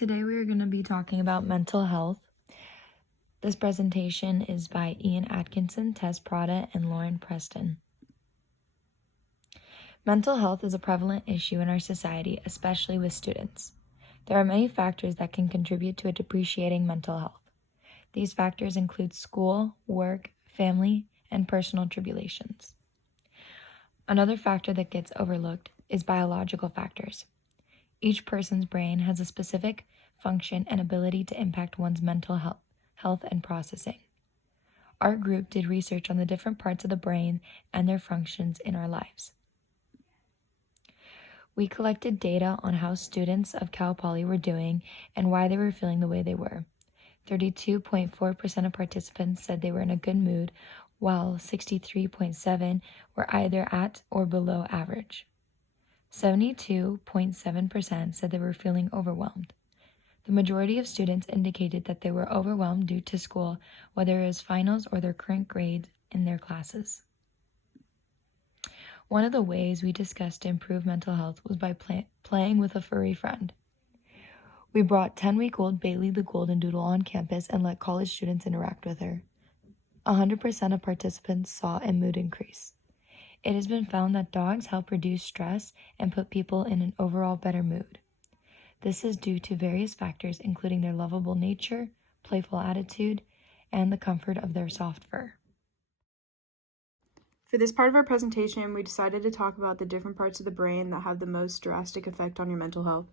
Today we are going to be talking about mental health. This presentation is by Ian Atkinson, Tess Prada, and Lauren Preston. Mental health is a prevalent issue in our society, especially with students. There are many factors that can contribute to a depreciating mental health. These factors include school, work, family, and personal tribulations. Another factor that gets overlooked is biological factors. Each person's brain has a specific function and ability to impact one's mental health and processing. Our group did research on the different parts of the brain and their functions in our lives. We collected data on how students of Cal Poly were doing and why they were feeling the way they were. 32.4% of participants said they were in a good mood, while 63.7% were either at or below average. 72.7% said they were feeling overwhelmed. The majority of students indicated that they were overwhelmed due to school, whether it was finals or their current grades in their classes. One of the ways we discussed to improve mental health was by playing with a furry friend. We brought 10-week-old Bailey the Golden Doodle on campus and let college students interact with her. 100% of participants saw a mood increase. It has been found that dogs help reduce stress and put people in an overall better mood. This is due to various factors, including their lovable nature, playful attitude, and the comfort of their soft fur. For this part of our presentation, we decided to talk about the different parts of the brain that have the most drastic effect on your mental health.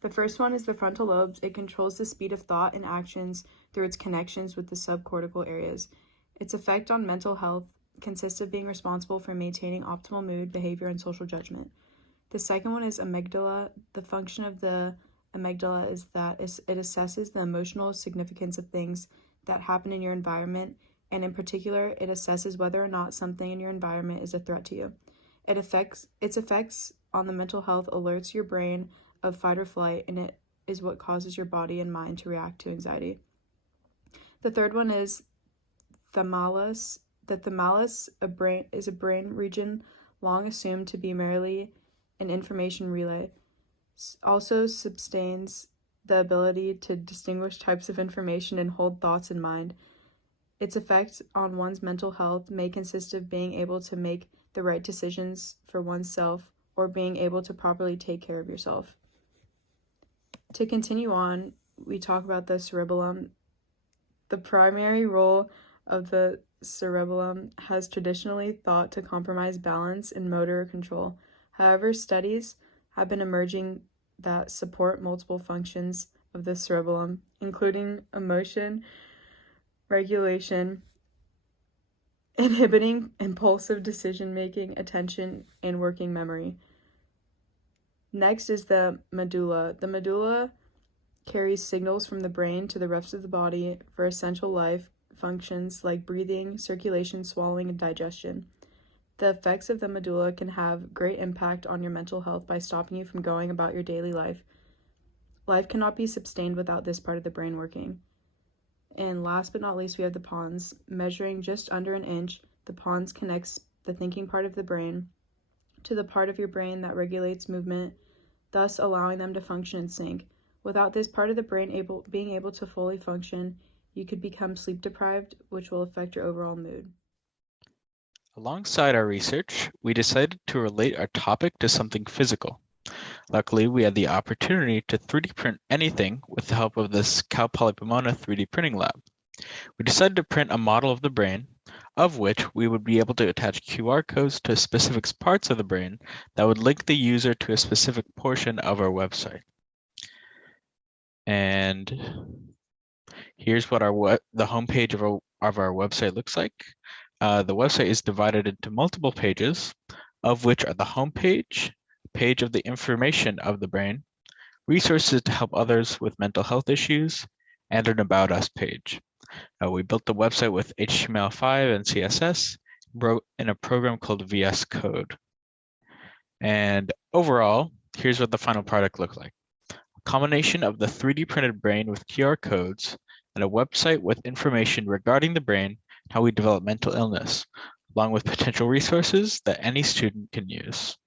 The first one is the frontal lobes. It controls the speed of thought and actions through its connections with the subcortical areas. Its effect on mental health consists of being responsible for maintaining optimal mood, behavior, and social judgment. The second one is amygdala. The function of the amygdala is that it assesses the emotional significance of things that happen in your environment, and in particular, it assesses whether or not something in your environment is a threat to you. Its effects on the mental health alerts your brain of fight or flight, and it is what causes your body and mind to react to anxiety. The third one is thalamus. The thalamus is a brain region long assumed to be merely an information relay. Also sustains the ability to distinguish types of information and hold thoughts in mind. Its effect on one's mental health may consist of being able to make the right decisions for oneself or being able to properly take care of yourself. To continue on, we talk about the cerebellum. The primary role of the cerebellum has traditionally thought to compromise balance and motor control. However, studies have been emerging that support multiple functions of the cerebellum, including emotion, regulation, inhibiting impulsive decision-making, attention, and working memory. Next is the medulla. The medulla carries signals from the brain to the rest of the body for essential life functions like breathing, circulation, swallowing, and digestion. The effects of the medulla can have great impact on your mental health by stopping you from going about your daily life. Life cannot be sustained without this part of the brain working. And last but not least, we have the pons. Measuring just under an inch, the pons connects the thinking part of the brain to the part of your brain that regulates movement, thus allowing them to function in sync. Without this part of the brain being able to fully function, you could become sleep deprived, which will affect your overall mood. Alongside our research, we decided to relate our topic to something physical. Luckily, we had the opportunity to 3D print anything with the help of this Cal Poly Pomona 3D printing lab. We decided to print a model of the brain, of which we would be able to attach QR codes to specific parts of the brain that would link the user to a specific portion of our website. And here's what the homepage of our website looks like. The website is divided into multiple pages, of which are the homepage, page of the information of the brain, resources to help others with mental health issues, and an About Us page. We built the website with HTML5 and CSS, wrote in a program called VS Code. And overall, here's what the final product looked like. A combination of the 3D printed brain with QR codes and a website with information regarding the brain and how we develop mental illness, along with potential resources that any student can use.